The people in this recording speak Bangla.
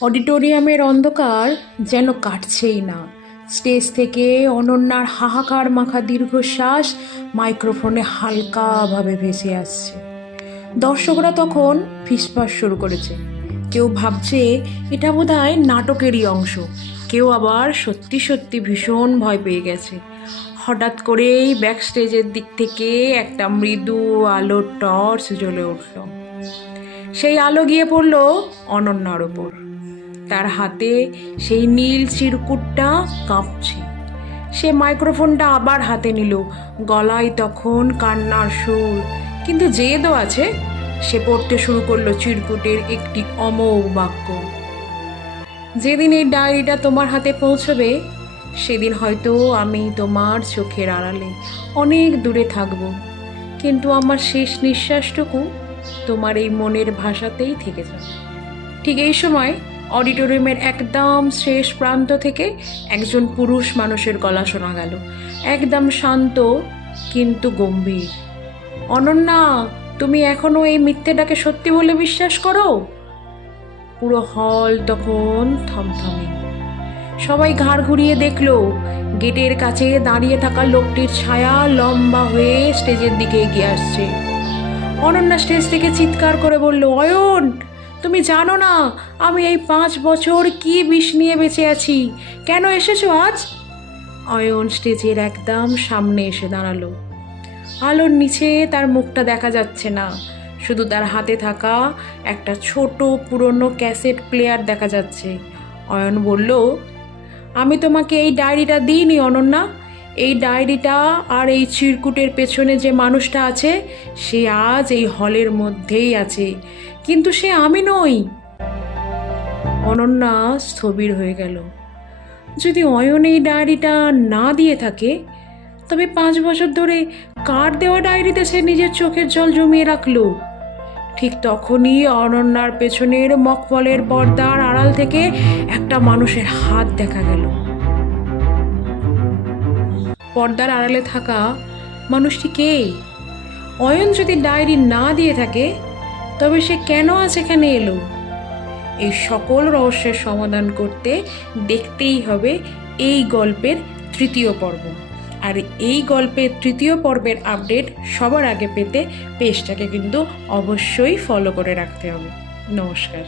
অডিটোরিয়ামের অন্ধকার যেন কাটছেই না। স্টেজ থেকে অনন্যার হাহাকার মাখা দীর্ঘশ্বাস মাইক্রোফোনে হালকাভাবে ভেসে আসছে। দর্শকরা তখন ফিসফাস শুরু করেছে। কেউ ভাবছে এটা বোধহয় নাটকেরই অংশ, কেউ আবার সত্যি সত্যি ভীষণ ভয় পেয়ে গেছে। হঠাৎ করেই ব্যাক স্টেজের দিক থেকে একটা মৃদু আলোর টর্চ জ্বলে উঠল। সেই আলো গিয়ে পড়ল অনন্যার ওপর। তার হাতে সেই নীল চিরকুটটা কাঁপছে। সে মাইক্রোফোনটা আবার হাতে নিল, গলায় তখন কান্নার সুর, কিন্তু জেদও আছে। সে পড়তে শুরু করলো চিরকুটের একটি অমোঘ বাক্য। যেদিন এই ডায়েরিটা তোমার হাতে পৌঁছবে, সেদিন হয়তো আমি তোমার চোখের আড়ালে অনেক দূরে থাকব, কিন্তু আমার শেষ নিঃশ্বাসটুকু তোমার এই মনের ভাষাতেই থেকে যাবে। ঠিক এই সময় অডিটোরিয়ামের একদম শেষ প্রান্ত থেকে একজন পুরুষ মানুষের গলা শোনা গেল, একদম শান্ত কিন্তু গম্ভীর। অনন্যা, তুমি এখনো এই মিথ্যেটাকে সত্যি বলে বিশ্বাস করো? পুরো হল তখন থমথমে। সবাই ঘাড় ঘুরিয়ে দেখলো গেটের কাছে দাঁড়িয়ে থাকা লোকটির ছায়া লম্বা হয়ে স্টেজের দিকে এগিয়ে আসছে। অনন্যা স্টেজ থেকে চিৎকার করে বলল, অয়ন, তুমি জানো না আমি এই 5 বছর কি বিষ নিয়ে বেঁচে আছি? কেন এসেছো আজ? অয়ন স্টেজের একদম সামনে এসে দাঁড়ালো। আলোর নিচে তার মুখটা দেখা যাচ্ছে না, শুধু তার হাতে থাকা একটা ছোট পুরনো ক্যাসেট প্লেয়ার দেখা যাচ্ছে। অয়ন বলল, আমি তোমাকে এই ডায়েরিটা দিইনি অনন্যা। এই ডায়েরিটা আর এই চিরকুটের পেছনে যে মানুষটা আছে, সে আজ এই হলের মধ্যেই আছে, কিন্তু সে আমি নই। অনন্যা স্থবির হয়ে গেল। যদি অয়ন এই ডায়েরিটা না দিয়ে থাকে, তবে 5 বছর ধরে কার দেওয়া ডায়েরিতে সে নিজের চোখের জল জমিয়ে রাখলো? ঠিক তখনই অনন্যার পেছনের মখমলের পর্দার আড়াল থেকে একটা মানুষের হাত দেখা গেল। পর্দার আড়ালে থাকা মানুষটি কে? অয়ন যদি ডায়েরি না দিয়ে থাকে, তবে সে কেন আজ এখানে এলো? এই সকল রহস্যের সমাধান করতে দেখতেই হবে এই গল্পের 3য় পর্ব। আর এই গল্পের 3য় পর্বের আপডেট সবার আগে পেতে পেজটাকে কিন্তু অবশ্যই ফলো করে রাখতে হবে। নমস্কার।